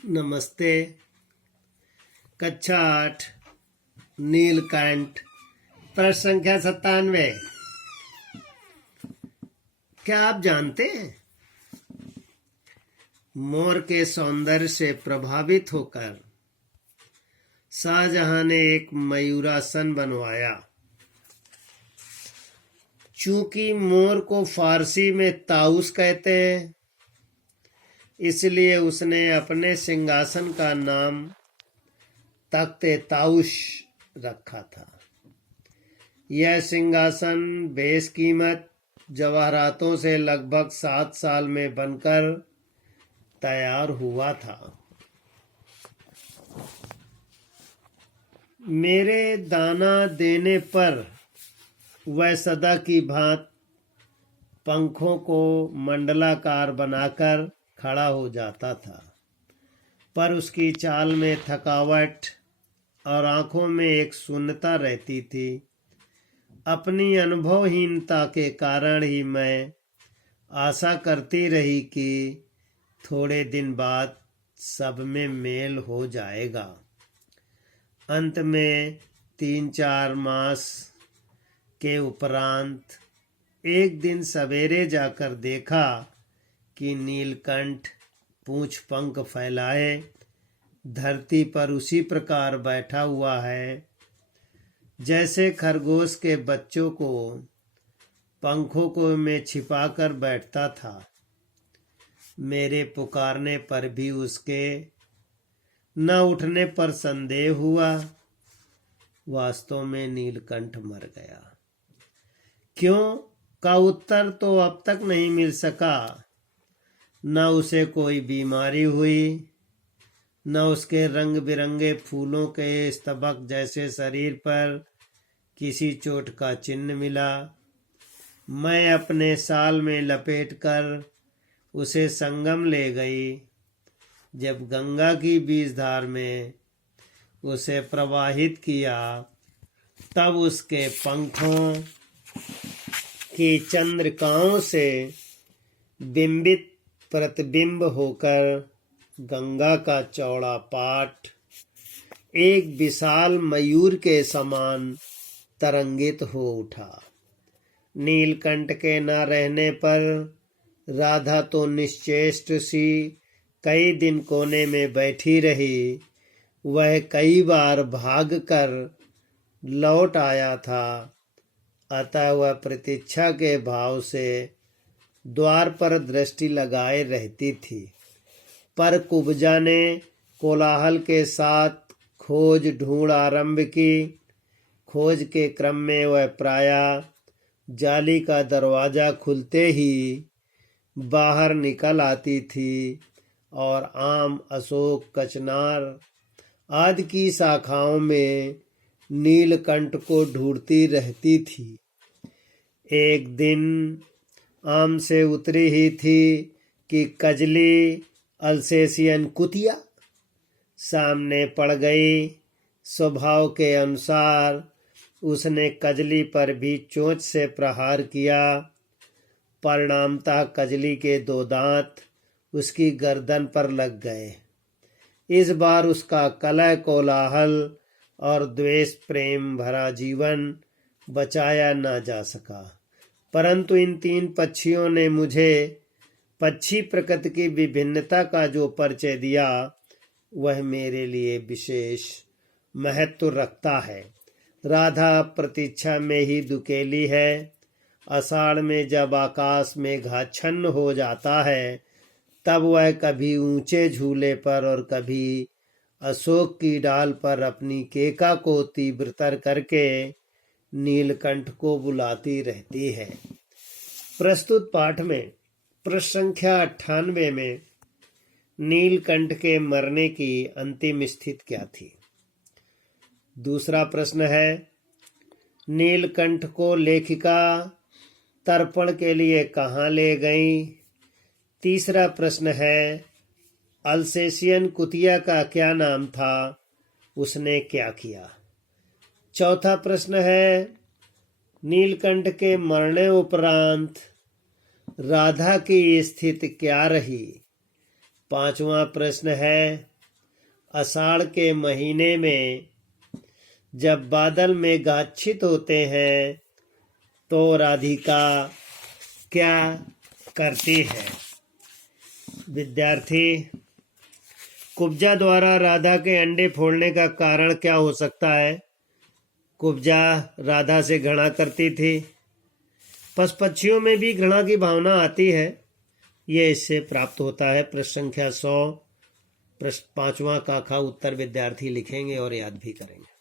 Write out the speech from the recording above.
नमस्ते। कक्षा 8 नीलकंठ। प्रश्न संख्या 97। क्या आप जानते हैं, मोर के सौंदर्य से प्रभावित होकर शाहजहां ने एक मयूरासन बनवाया। चूंकि मोर को फारसी में ताउस कहते हैं, इसलिए उसने अपने सिंहासन का नाम तख्ते ताउश रखा था। यह सिंहासन बेशकीमत जवाहरातों से लगभग 7 साल में बनकर तैयार हुआ था। मेरे दाना देने पर वह सदा की भांति पंखों को मंडलाकार बनाकर खड़ा हो जाता था, पर उसकी चाल में थकावट और आंखों में एक शून्यता रहती थी। अपनी अनुभवहीनता के कारण ही मैं आशा करती रही कि थोड़े दिन बाद सब में मेल हो जाएगा। अंत में 3-4 मास के उपरांत एक दिन सवेरे जाकर देखा कि नीलकंठ पूंछ पंख फैलाए धरती पर उसी प्रकार बैठा हुआ है जैसे खरगोश के बच्चों को पंखों को में छिपाकर बैठता था। मेरे पुकारने पर भी उसके न उठने पर संदेह हुआ। वास्तव में नीलकंठ मर गया। क्यों का उत्तर तो अब तक नहीं मिल सका। न उसे कोई बीमारी हुई, न उसके रंग बिरंगे फूलों के स्तबक जैसे शरीर पर किसी चोट का चिन्ह मिला। मैं अपने शाल में लपेटकर उसे संगम ले गई। जब गंगा की बीजधार में उसे प्रवाहित किया, तब उसके पंखों की चंद्रिकाओं से बिंबित प्रतिबिंब होकर गंगा का चौड़ा पाट एक विशाल मयूर के समान तरंगित हो उठा। नीलकंठ के न रहने पर राधा तो निश्चेष्ट सी कई दिन कोने में बैठी रही। वह कई बार भागकर लौट आया था, अतः वह प्रतीक्षा के भाव से द्वार पर दृष्टि लगाए रहती थी। पर कुब्जा ने कोलाहल के साथ खोज ढूंढ आरंभ की। खोज के क्रम में वह प्रायः जाली का दरवाजा खुलते ही बाहर निकल आती थी और आम, अशोक, कचनार आदि की शाखाओं में नीलकंठ को ढूंढती रहती थी। एक दिन आम से उतरी ही थी कि कजली अल्सेशियन कुतिया सामने पड़ गई। स्वभाव के अनुसार उसने कजली पर भी चोंच से प्रहार किया। परिणामतः कजली के 2 दांत उसकी गर्दन पर लग गए। इस बार उसका कलह, कोलाहल और द्वेष प्रेम भरा जीवन बचाया न जा सका। परंतु इन 3 पक्षियों ने मुझे पक्षी प्रकृति की विभिन्नता का जो परिचय दिया, वह मेरे लिए विशेष महत्व रखता है। राधा प्रतीक्षा में ही दुकेली है। आषाढ़ में जब आकाश मेघाच्छन्न हो जाता है, तब वह कभी ऊंचे झूले पर और कभी अशोक की डाल पर अपनी केका को तीव्रतर करके नीलकंठ को बुलाती रहती है। प्रस्तुत पाठ में प्रश्न संख्या 98 में नीलकंठ के मरने की अंतिम स्थिति क्या थी। दूसरा प्रश्न है, नीलकंठ को लेखिका तर्पण के लिए कहाँ ले गई। तीसरा प्रश्न है, अल्सेशियन कुतिया का क्या नाम था, उसने क्या किया। चौथा प्रश्न है, नीलकंठ के मरने उपरांत राधा की स्थिति क्या रही। 5वां प्रश्न है, आषाढ़ के महीने में जब बादल मेघाच्छित होते हैं तो राधिका क्या करती है? विद्यार्थी, कुब्जा द्वारा राधा के अंडे फोड़ने का कारण क्या हो सकता है? कुब्जा राधा से घृणा करती थी। पशु पक्षियों में भी घृणा की भावना आती है, ये इससे प्राप्त होता है। प्रश्न संख्या 100, प्रश्न 5वां का उत्तर विद्यार्थी लिखेंगे और याद भी करेंगे।